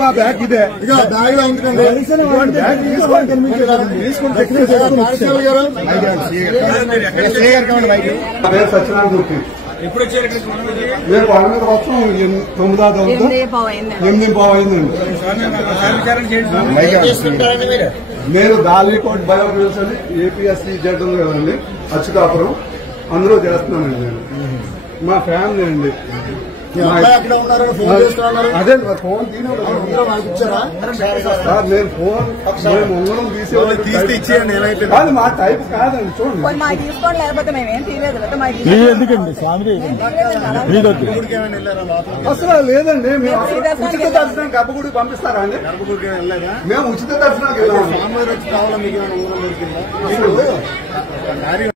మా బ్యాగ్ ఇదే ఇక బ్యాగ్ లో ఉంటుంది సత్యనారాయణ ఎప్పుడు వచ్చారు? మేము వాళ్ళ మీద వస్తాం 8:15 నేను దాలికోట్ బయోఫ్యూల్స్ అని ఏపీఎస్సీ జెడ్ ఉంది కదండి, అచ్చుకాపురం, అందులో చేస్తున్నానండి. నేను మా ఫ్యామిలీ అండి. అదే ఫోన్ నేను ఫోన్ ఉంగరం తీసి ఇచ్చేయండి. అది మా టైప్ కాదండి. చూడండి అసలు లేదండి. మేము ఉచిత దర్శనం గర్భగుడికి పంపిస్తారా అండి? మేము ఉచిత దర్శనానికి వెళ్ళాము.